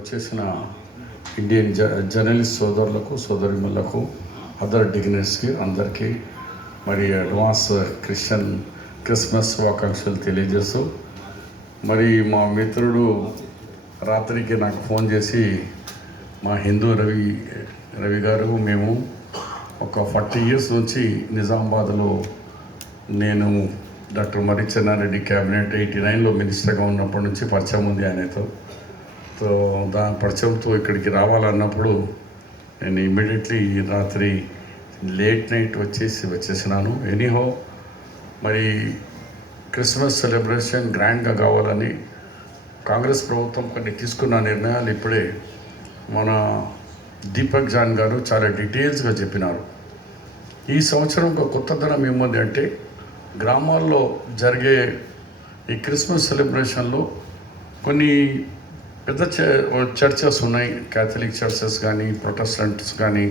వచ్చేసిన Indian journalist సోదరులకు సోదరిమణులకు other డిగ్నరీస్కి అందరికీ మరి అడ్వాన్స్ క్రిస్మస్ శుభాకాంక్షలు తెలియజేస్తూ మరి మా మిత్రుడు రాత్రికి నాకు ఫోన్ చేసి మా హిందూ రవి గారు మేము ఒక 40 years నుంచి నిజామాబాద్లో నేను డాక్టర్ మర్రి చెన్నారెడ్డి క్యాబినెట్ 89లో మినిస్టర్గా ఉన్నప్పటి నుంచి పరిచయం ఉంది ఆయనతో. దాని పరిచయంతో ఇక్కడికి రావాలన్నప్పుడు నేను ఇమ్మీడియట్లీ రాత్రి లేట్ నైట్ వచ్చేసినాను. ఎనీహో మరి క్రిస్మస్ సెలబ్రేషన్ గ్రాండ్గా కావాలని కాంగ్రెస్ ప్రభుత్వం కొన్ని తీసుకున్న నిర్ణయాలు ఇప్పుడే మన దీపక్ జాన్ గారు చాలా డీటెయిల్స్గా చెప్పినారు. ఈ సంవత్సరం ఒక కొత్తదనం ఏముంది అంటే గ్రామాల్లో జరిగే ఈ క్రిస్మస్ సెలబ్రేషన్లో కొన్ని పెద్ద చర్చెస్ ఉన్నాయి. క్యాథలిక్ చర్చెస్ కానీ, ప్రొటెస్టెంట్స్ కానీ,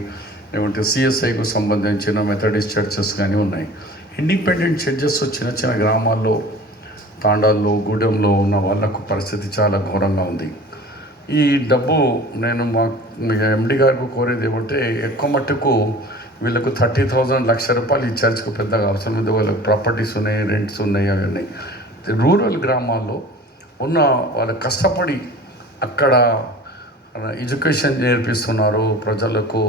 లేకుంటే సిఎస్ఐకు సంబంధించిన మెథడిస్ట్ చర్చెస్ కానీ ఉన్నాయి. ఇండిపెండెంట్ చర్చెస్ చిన్న చిన్న గ్రామాల్లో, తాండాల్లో, గూడెంలో ఉన్న వాళ్ళకు పరిస్థితి చాలా ఘోరంగా ఉంది. ఈ డబ్బు నేను మా ఎండి గారికి కోరేది ఏమంటే ఎక్కువ మట్టుకు వీళ్ళకు 30,000 లక్ష రూపాయలు ఈ చర్చ్కు పెద్దగా అవసరం ఉంది. వాళ్ళకి ప్రాపర్టీస్ ఉన్నాయి, రెంట్స్ ఉన్నాయి. అవన్నీ రూరల్ గ్రామాల్లో ఉన్న వాళ్ళు కష్టపడి అక్కడ ఎడ్యుకేషన్ నేర్పిస్తున్నారు. ప్రజలకు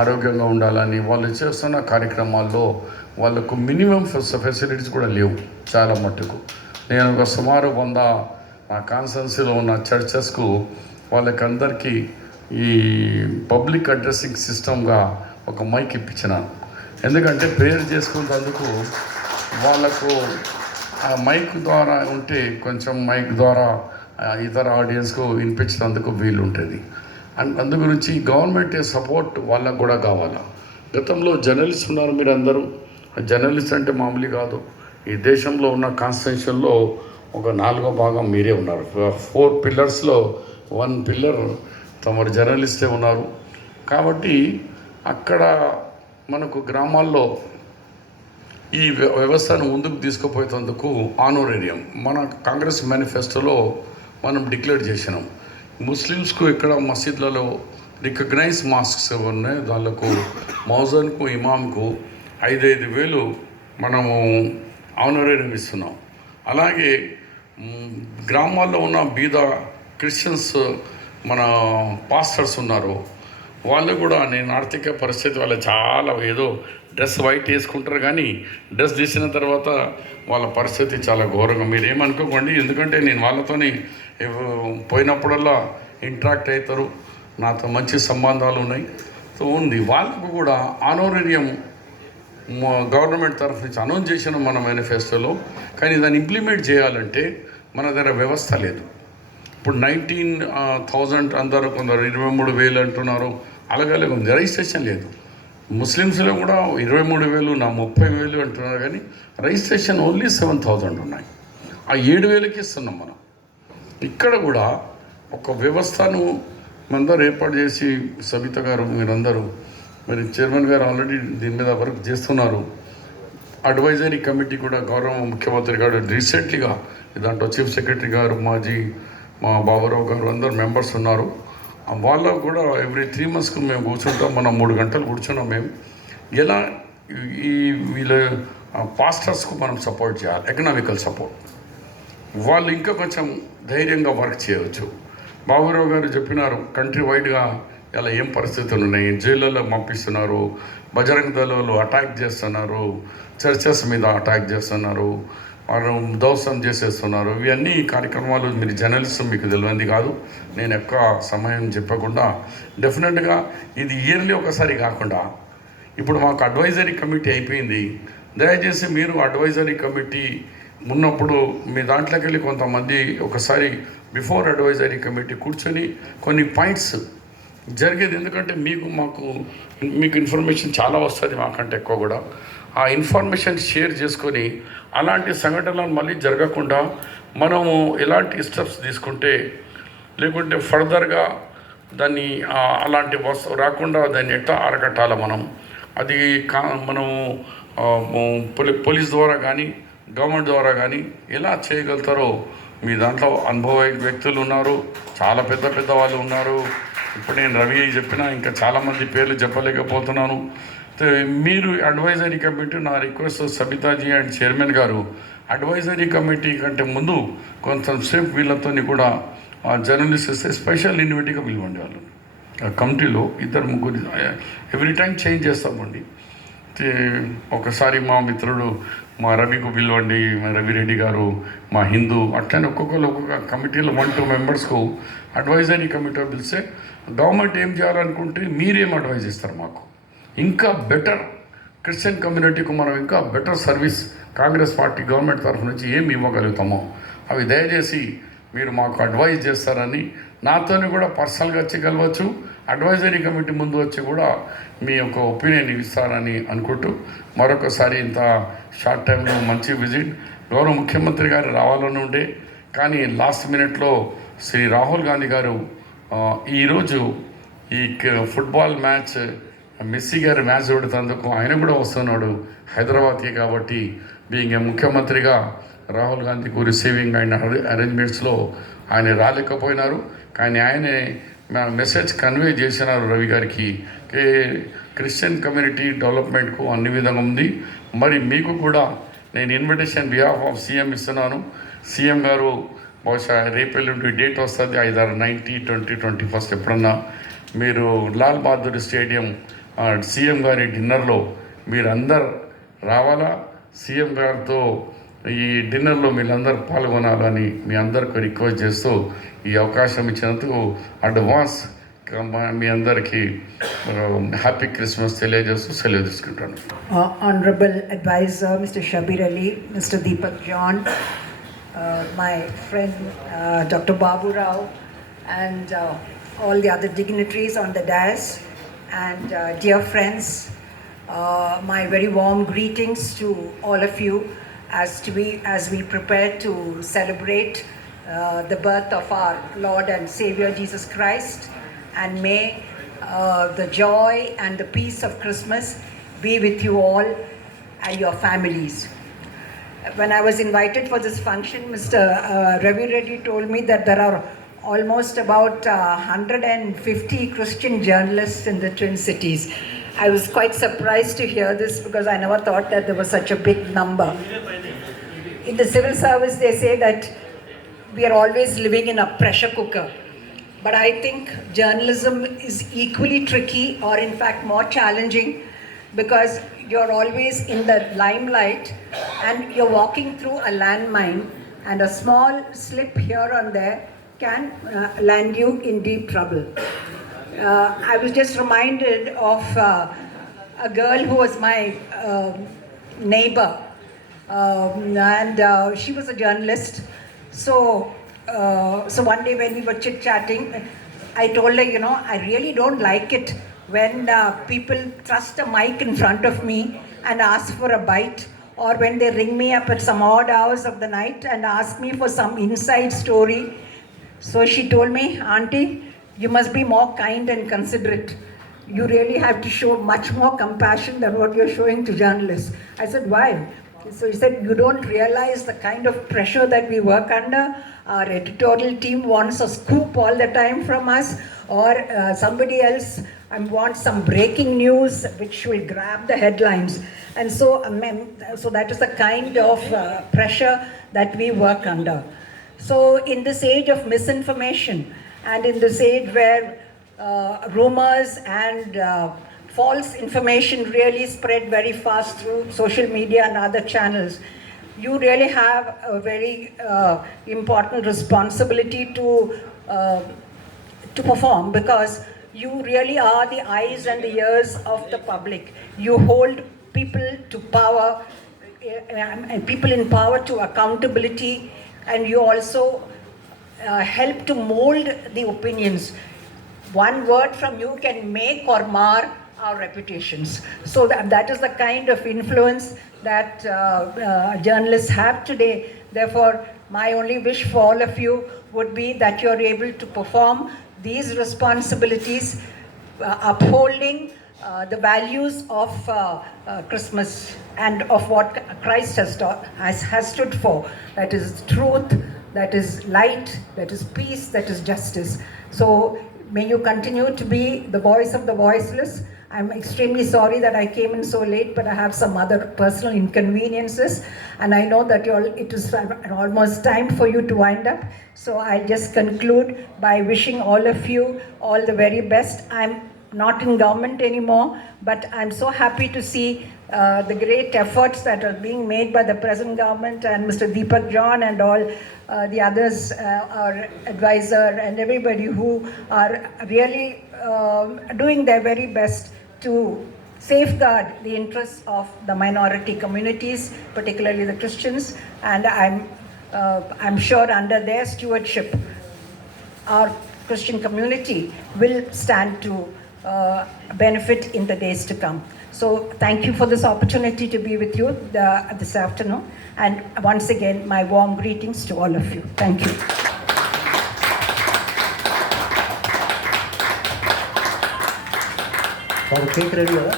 ఆరోగ్యంగా ఉండాలని వాళ్ళు చేస్తున్న కార్యక్రమాల్లో వాళ్ళకు మినిమం ఫెసిలిటీస్ కూడా లేవు చాలా మట్టుకు. నేను ఒక సుమారు 100 నా కాన్స్టిట్యున్సీలో ఉన్న చర్చెస్కు వాళ్ళకందరికీ ఈ పబ్లిక్ అడ్రస్సింగ్ సిస్టమ్గా ఒక మైక్ ఇప్పించినాను. ఎందుకంటే ప్రేయర్ చేసుకున్నందుకు వాళ్ళకు ఆ మైక్ ద్వారా ఉంటే కొంచెం మైక్ ద్వారా ఇతర ఆడియన్స్కు వినిపించినందుకు వీలు ఉంటుంది. అందు గురించి గవర్నమెంట్ సపోర్ట్ వాళ్ళకు కూడా కావాలా. గతంలో జర్నలిస్ట్ ఉన్నారు, మీరు అందరూ జర్నలిస్ట్ అంటే మామూలు కాదు. ఈ దేశంలో ఉన్న కాన్స్టిట్యూషన్లో ఒక 4వ భాగం మీరే ఉన్నారు. 4 పిల్లర్స్లో 1 పిల్లర్ తమరు జర్నలిస్టే ఉన్నారు. కాబట్టి అక్కడ మనకు గ్రామాల్లో ఈ వ్యవస్థను ముందుకు తీసుకుపోయేందుకు ఆనోరేరియం మన కాంగ్రెస్ మేనిఫెస్టోలో మనం డిక్లేర్ చేసినాం. ముస్లిమ్స్కు ఇక్కడ మసీద్లలో రికగ్నైజ్ మాస్క్స్ ఉన్నాయి. దానికి మౌజన్కు, ఇమామ్కు 5,000 మనము ఆనోరేరియం ఇస్తున్నాం. అలాగే గ్రామాల్లో ఉన్న బీద క్రిస్టియన్స్ మన పాస్టర్స్ ఉన్నారు, వాళ్ళు కూడా నేను ఆర్థిక పరిస్థితి వాళ్ళ చాలా ఏదో డ్రెస్ వైట్ వేసుకుంటారు కానీ డ్రెస్ తీసిన తర్వాత వాళ్ళ పరిస్థితి చాలా ఘోరంగా. మీరు ఏమనుకోకండి, ఎందుకంటే నేను వాళ్ళతోని పోయినప్పుడల్లా ఇంట్రాక్ట్ అవుతారు, నాతో మంచి సంబంధాలు ఉన్నాయి. సో ఉంది వాళ్ళకు కూడా ఆనోరేరియం గవర్నమెంట్ తరఫు నుంచి అనౌన్స్ చేసిన మన మేనిఫెస్టోలో. కానీ దాన్ని ఇంప్లిమెంట్ చేయాలంటే మన దగ్గర వ్యవస్థ లేదు. ఇప్పుడు 19,000 అందరూ, కొందరు 23,000 అంటున్నారు. అలాగే ఉంది, రిజిస్ట్రేషన్ లేదు. ముస్లిమ్స్లో కూడా 23,000 నా 30,000 అంటున్నారు. కానీ రిజిస్ట్రేషన్ ఓన్లీ 7,000 ఉన్నాయి. ఆ 7,000కి ఇస్తున్నాం మనం. ఇక్కడ కూడా ఒక వ్యవస్థను మనందరూ ఏర్పాటు చేసి, సబిత గారు మీరందరూ మరి చైర్మన్ గారు ఆల్రెడీ దీని మీద వర్క్ చేస్తున్నారు. అడ్వైజరీ కమిటీ కూడా గౌరవ ముఖ్యమంత్రి గారు రీసెంట్లీగా దాంట్లో చీఫ్ సెక్రటరీ గారు, మా బాబురావు గారు అందరు మెంబర్స్ ఉన్నారు. వాళ్ళకు కూడా ఎవ్రీ 3 monthsకు మేము కూర్చుంటాం. మనం 3 గంటలు కూర్చున్నాం. మేము ఎలా ఈ వీళ్ళ పాస్టర్స్కు మనం సపోర్ట్ చేయాలి, ఎకనామికల్ సపోర్ట్. వాళ్ళు ఇంకా కొంచెం ధైర్యంగా వర్క్ చేయవచ్చు. బాబురావు గారు చెప్పినారు కంట్రీ వైడ్గా ఇలా ఏం పరిస్థితులు ఉన్నాయి. జైళ్ళలో పంపిస్తున్నారు, బజరంగ దళాలు అటాక్ చేస్తున్నారు, చర్చెస్ మీద అటాక్ చేస్తున్నారు, వాళ్ళు దౌసం చేసేస్తున్నారు. ఇవన్నీ కార్యక్రమాలు మీరు జర్నలిస్ట్ మీకు తెలియంది కాదు. నేను ఎక్కువ సమయం చెప్పకుండా డెఫినెట్గా ఇది ఇయర్లీ ఒకసారి కాకుండా ఇప్పుడు మాకు అడ్వైజరీ కమిటీ అయిపోయింది. దయచేసి మీరు అడ్వైజరీ కమిటీ ఉన్నప్పుడు మీ దాంట్లోకి వెళ్ళి కొంతమంది ఒకసారి బిఫోర్ అడ్వైజరీ కమిటీ కూర్చొని కొన్ని పాయింట్స్ జరిగేది. ఎందుకంటే మీకు ఇన్ఫర్మేషన్ చాలా వస్తుంది, మాకంటే ఎక్కువ కూడా. ఆ ఇన్ఫర్మేషన్ షేర్ చేసుకొని అలాంటి సంఘటనలు మళ్ళీ జరగకుండా మనము ఎలాంటి స్టెప్స్ తీసుకుంటే, లేకుంటే ఫర్దర్గా దాన్ని అలాంటి రాకుండా దాన్ని ఎట్లా అరకట్టాలి మనం, అది మనము పోలీస్ ద్వారా కానీ గవర్నమెంట్ ద్వారా కానీ ఎలా చేయగలుగుతారో మీ దాంట్లో అనుభవ వ్యక్తులు ఉన్నారు, చాలా పెద్ద పెద్ద వాళ్ళు ఉన్నారు. ఇప్పుడు నేను రవి చెప్పిన ఇంకా చాలామంది పేర్లు చెప్పలేకపోతున్నాను. మీరు అడ్వైజరీ కమిటీ, నా రిక్వెస్ట్ సబితాజీ అండ్ చైర్మన్ గారు అడ్వైజరీ కమిటీ కంటే ముందు కొంతసేపు వీళ్ళతో కూడా జర్నలిస్ట్ స్పెషల్ ఇన్విటీగా పిలవండి. వాళ్ళు కమిటీలో 2-3 ఎవ్రీ టైం చేంజ్ చేస్తామండి. ఒకసారి మా మిత్రుడు మా రవికు పిలవండి, రవిరెడ్డి గారు, మా హిందూ, అట్లనే ఒక్కొక్క కమిటీలో 1-2 మెంబర్స్కు అడ్వైజరీ కమిటీ పిలిస్తే గవర్నమెంట్ ఏం చేయాలనుకుంటే మీరేం అడ్వైజ్ ఇస్తారు మాకు, ఇంకా బెటర్ క్రిస్టియన్ కమ్యూనిటీకు మనం ఇంకా better service Congress party government తరఫు నుంచి ఏమి ఇవ్వగలుగుతామో అవి దయచేసి మీరు మాకు అడ్వైజ్ చేస్తారని, నాతోని కూడా పర్సనల్గా వచ్చి కలవచ్చు, అడ్వైజరీ కమిటీ ముందు వచ్చి కూడా మీ యొక్క ఒపీనియన్ ఇస్తారని అనుకుంటూ మరొకసారి ఇంత షార్ట్ టైంలో మంచి విజిట్. గౌరవ ముఖ్యమంత్రి గారు రావాలని ఉండే, కానీ లాస్ట్ మినిట్లో శ్రీ రాహుల్ గాంధీ గారు ఈరోజు ఈ ఫుట్బాల్ మ్యాచ్ మెస్సీ గారి మ్యాచ్ పెడుతందుకు ఆయన కూడా వస్తున్నాడు హైదరాబాద్కి. కాబట్టి బీయింగ్ ముఖ్యమంత్రిగా రాహుల్ గాంధీకు రిసీవింగ్ అయిన అరేంజ్మెంట్స్లో ఆయన రాలేకపోయినారు, కానీ ఆయనే మెసేజ్ కన్వే చేసినారు రవి గారికి. క్రిస్టియన్ కమ్యూనిటీ డెవలప్మెంట్కు అన్ని విధంగా ఉంది. మరి మీకు కూడా నేను ఇన్విటేషన్ బిహాఫ్ ఆఫ్ సీఎం ఇస్తున్నాను. సీఎం గారు బహుశా రేపెల్లుండి డేట్ వస్తుంది, 5/9/2021 ఎప్పుడన్నా మీరు లాల్ బహదూర్ స్టేడియం సీఎం గారి డిన్నర్లో మీరందరు రావాలా. సీఎం గారితో ఈ డిన్నర్లో మీరందరూ పాల్గొనాలని మీ అందరికీ రిక్వెస్ట్ చేస్తూ ఈ అవకాశం ఇచ్చినందుకు అడ్వాన్స్ మీ అందరికీ హ్యాపీ క్రిస్మస్ తెలియజేస్తూ సెలవు తీసుకుంటాను. Honorable Advisor Mr. Shabir Ali, Mr. Deepak John, my friend Dr. Babu Rao, and all the other dignitaries on the dais, and dear friends, my very warm greetings to all of you as we prepare to celebrate the birth of our Lord and Savior Jesus Christ, and may the joy and the peace of Christmas be with you all and your families. When I was invited for this function, Mr. Ravi Reddy told me that there are almost about 150 Christian journalists in the Twin Cities. I was quite surprised to hear this because I never thought that there was such a big number. In the civil service, they say that we are always living in a pressure cooker. But I think journalism is equally tricky, or in fact more challenging, because you're always in the limelight and you're walking through a landmine, and a small slip here and there can land you in deep trouble. I was just reminded of a girl who was my neighbor, and she was a journalist. So one day when we were chit-chatting, I told her, you know, I really don't like it when people thrust a mic in front of me and ask for a bite, or when they ring me up at some odd hours of the night and ask me for some inside story. So she told me, Auntie, you must be more kind and considerate. You really have to show much more compassion than what you're showing to journalists. I said, why? So he said, you don't realize the kind of pressure that we work under. Our editorial team wants a scoop all the time from us, or somebody else wants some breaking news which will grab the headlines. And so that is the kind of pressure that we work under. So in this age of misinformation, and in this age where rumors and false information really spread very fast through social media and other channels, you really have a very important responsibility to perform, because you really are the eyes and the ears of the public. You hold people to power, people in power to accountability, and you also help to mold the opinions. One word from you can make or mar our reputations. So that is the kind of influence that journalists have today. Therefore, my only wish for all of you would be that you're able to perform these responsibilities, upholding the values of Christmas and of what Christ has stood for. That is truth, that is light, that is peace, that is justice. So may you continue to be the voice of the voiceless. I'm extremely sorry that I came in so late, but I have some other personal inconveniences, and I know that it is almost time for you to wind up. So I just conclude by wishing all of you all the very best. I'm not in government anymore, but I'm so happy to see the great efforts that are being made by the present government and Mr. Deepak John and all the others, our advisor and everybody who are really doing their very best to safeguard the interests of the minority communities, particularly the Christians. And I'm sure under their stewardship, our Christian community will stand to benefit in the days to come. So thank you for this opportunity to be with you this afternoon. And once again, my warm greetings to all of you. Thank you. Cake ready కదా?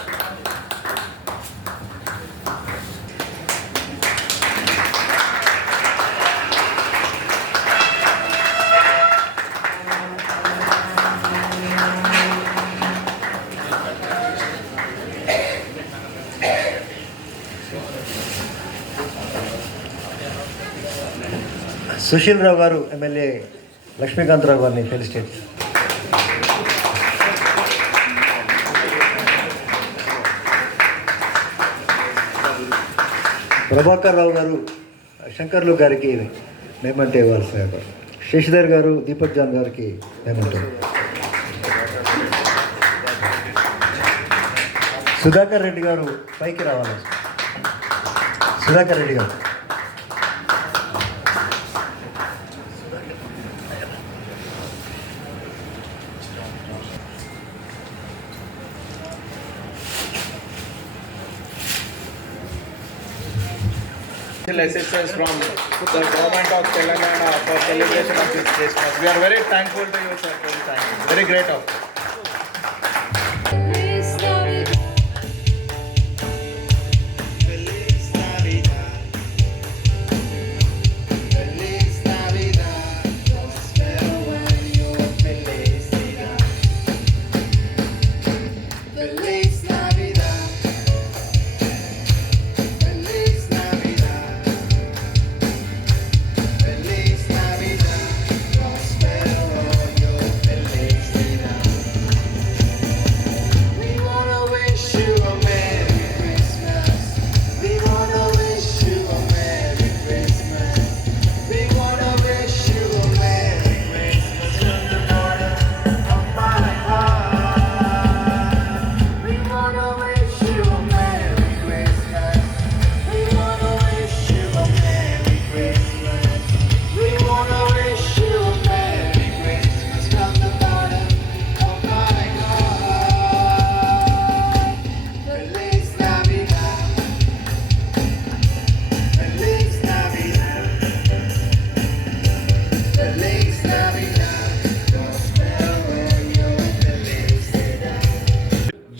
సుశీల్ రావు గారు MLA Lakshmikantha Rao గారిని felicitate. Prabhakar Rao గారు శంకర్లు గారికి మేమంటే ఇవ్వాలి. శశిధర్ గారు Deepak John గారికి మేమంటే. సుధాకర్ రెడ్డి గారు పైకి రావాలి. సుధాకర్ రెడ్డి గారు. Assistance from the government of Telangana for celebration of this Christmas. We are very thankful to you, sir. Very thankful. Very great of you.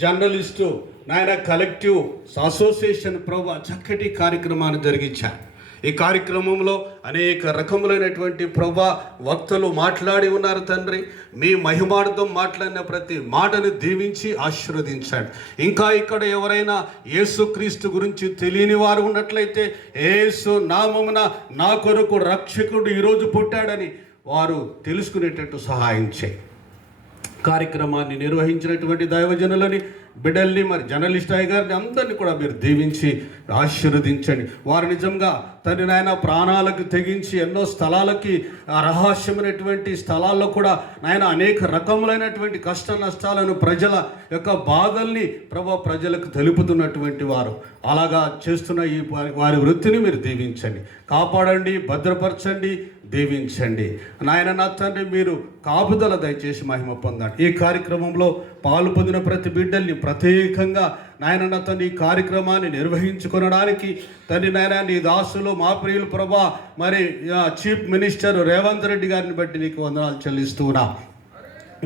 Journalist నాయన కలెక్టివ్ అసోసియేషన్ ప్రభు చక్కటి కార్యక్రమాన్ని జరిగించారు. ఈ కార్యక్రమంలో అనేక రకములైనటువంటి ప్రభా వక్తలు మాట్లాడి ఉన్నారు. తండ్రి, మీ మహిమార్థం మాట్లాడిన ప్రతి మాటను దీవించి ఆశీర్వదించండి. ఇంకా ఇక్కడ ఎవరైనా యేసుక్రీస్తు గురించి తెలియని వారు ఉన్నట్లయితే, యేసు నామమున నా కొరకు రక్షకుడు ఈరోజు పుట్టాడని వారు తెలుసుకునేటట్టు సహాయం చేయి. కార్యక్రమాన్ని నిర్వహించినటువంటి దైవజనులని, బిడ్డల్ని, మరి జర్నలిస్ట్ అయ్య గారిని అందరినీ కూడా మీరు దీవించి ఆశీర్వదించండి. వారు నిజంగా తండ్రి నాయన ప్రాణాలకు తెగించి ఎన్నో స్థలాలకి, రహస్యమైనటువంటి స్థలాల్లో కూడా నాయన అనేక రకములైనటువంటి కష్ట నష్టాలను, ప్రజల యొక్క బాధల్ని ప్రజలకు తెలుపుతున్నటువంటి వారు. అలాగా చేస్తున్న ఈ వారి వృత్తిని మీరు దీవించండి, కాపాడండి, భద్రపరచండి, దీవించండి. నాయన నా తండ్రి, మీరు కాపుదల దయచేసి మహిమ పొందండి. ఈ కార్యక్రమంలో పాలు పొందిన ప్రతి బిడ్డల్ని ప్రత్యేకంగా నాయన నా తండ్రి ఈ కార్యక్రమాన్ని నిర్వహించుకొనడానికి తండ్రి నాయన నీ దాసులు మా ప్రియులు ప్రభా, మరి చీఫ్ మినిస్టర్ రేవంత్ రెడ్డి గారిని బట్టి నీకు వందనాలు చెల్లిస్తున్నా.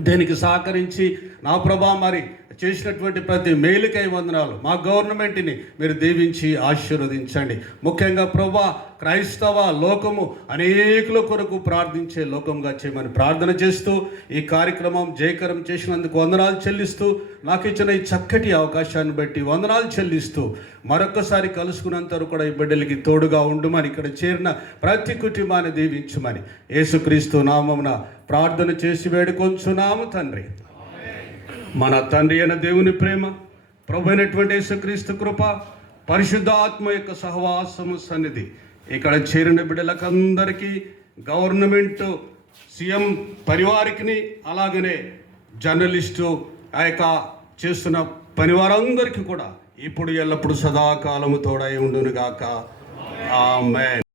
దీనికి సహకరించి నా ప్రభా మరి చేసినటువంటి ప్రతి మేలుకై వందనాలు. మా గవర్నమెంట్ని మీరు దీవించి ఆశీర్వదించండి. ముఖ్యంగా ప్రభా క్రైస్తవ లోకము అనేకుల కొరకు ప్రార్థించే లోకంగా చేయమని ప్రార్థన చేస్తూ ఈ కార్యక్రమం జయకరం చేసినందుకు వందనాలు చెల్లిస్తూ, నాకు ఇచ్చిన ఈ చక్కటి అవకాశాన్ని బట్టి వందనాలు చెల్లిస్తూ, మరొక్కసారి కలుసుకున్నంత వరకు కూడా ఈ బిడ్డలకి తోడుగా ఉండుమని, ఇక్కడ చేరిన ప్రతి కుటుంబాన్ని దీవించమని యేసుక్రీస్తు నామమున ప్రార్థన చేసి వేడుకొంచున్నాము తండ్రి. మన తండ్రి అయిన దేవుని ప్రేమ, ప్రభు అయినటువంటి యేసుక్రీస్తు కృప, పరిశుద్ధాత్మ యొక్క సహవాసము సన్నిధి ఇక్కడ చేరిన బిడ్డలకందరికీ, గవర్నమెంట్ సీఎం పరివారికి, అలాగనే జర్నలిస్టు ఆ యొక్క చేస్తున్న పనివారందరికీ కూడా ఇప్పుడు ఎల్లప్పుడు సదాకాలము తోడై ఉండునుగాక. ఆమేన్.